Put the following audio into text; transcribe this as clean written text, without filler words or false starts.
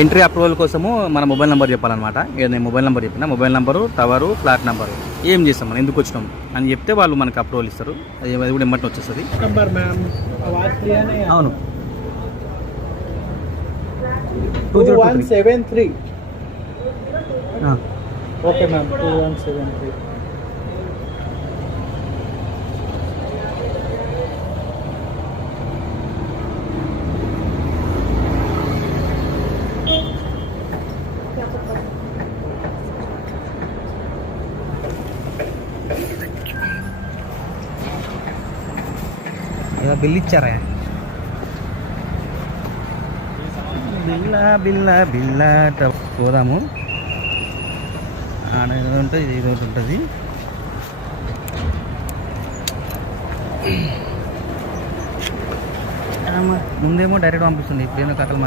Entry approval కోసము మన mobile number చెప్పాలన్నమాట. నేను మొబైల్ నెంబర్ చెప్పిన mobile number, tower, flat number ఏం చేస్తాం మనం, ఎందుకు వచ్చినాం అని చెప్తే వాళ్ళు మనకు అప్రూవల్ ఇస్తారు. అది కూడా ఎమ్మటి వచ్చేస్తుంది. అవును 2173. Okay ma'am 2173. బిల్ ఇచ్చారా? బిల్లా బిల్లా బిల్లా పోదాము. ఆడ ఉంటుంది, ఇది ఒకటి ఉంటుంది. ముందేమో డైరెక్ట్ పంపిస్తుంది, ఇప్పుడు ఏదో కథలు.